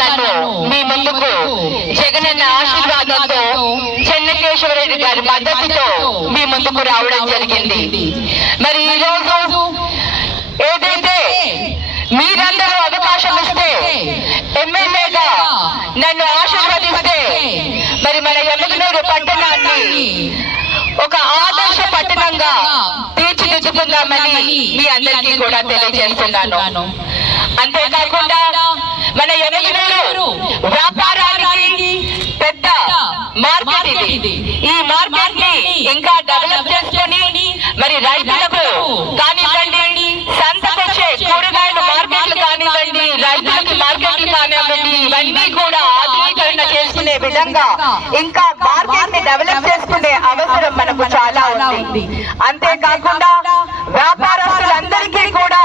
నన్ను మీ ముందుకు జగనన్న ఆశీర్వాదంతో చెన్నకేశ్వరరెడ్డి గారి మద్దతుతో మీ ముందుకు రావడం జరిగింది. మరి ఈ రోజు ఏదైతే మీరందరూ అవకాశం ఇస్తే ఎమ్మెల్యేగా నన్ను ఆశీర్వదిస్తే మరి మన ఎమ్మిగనూరు పట్టణాన్ని ఒక ఆదర్శ పట్టణంగా తీర్చిదిద్దుకుందామని మీ అందరికీ కూడా తెలియజేస్తున్నాను. అంతేకాకుండా మన ఎమ్మిగనూరు వ్యాపారానికి పెద్ద మార్కెట్ ఇది. ఈ మార్కెట్ ని ఇంకా డెవలప్ చేసుకొని మరి రైతులకు కానివ్వండి, సంతకొచ్చే కూరగాయల మార్కెట్లు కానివ్వండి, రైతులకు మార్కెట్లు కానివ్వండి, ఇవన్నీ కూడా ఆధునీకరణ చేసుకునే విధంగా ఇంకా మార్కెట్ ని డెవలప్ చేసుకునే అవసరం మనకు చాలా ఉంది. అంతేకాకుండా వ్యాపారస్తులందరికీ కూడా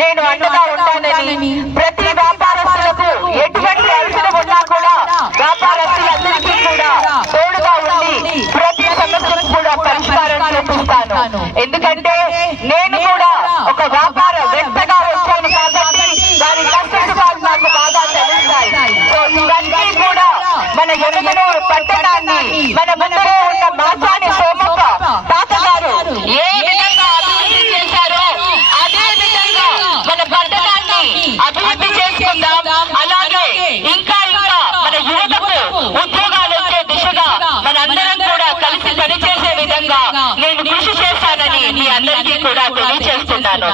నేను అండగా ఉంటానని, ప్రతి వ్యాపారస్తులకు ఎటువంటి అవసరం ఉన్నా కూడా వ్యాపారస్తులందరికీ కూడా తోడుగా ఉండి ప్రతి సమస్యను కూడా పరిష్కారం చూపిస్తాను. ఎందుకంటే నేను కూడా ఒక వ్యాపార వ్యక్తిగా వచ్చాను కాబట్టి దాని కష్టసుఖాలు నాకు బాగా తెలుస్తాయి. ఇవన్నీ కూడా మన ఎమ్మిగనూరు పట్టణాన్ని, మన ముందరే ఉన్న మాసాని సోమప్ప తాతగారు ఏ విధంగా అభివృద్ధి చేశారో అదే విధంగా మన పట్టణాన్ని అభివృద్ధి చేసుకుందాం. అలాగే ఇంకా మన యువతకు ఉద్యోగాలు వచ్చే దిశగా మనందరం కూడా కలిసి పనిచేసే విధంగా నేను కృషి చేస్తానని మీ అందరికీ కూడా తెలియజేస్తున్నాను.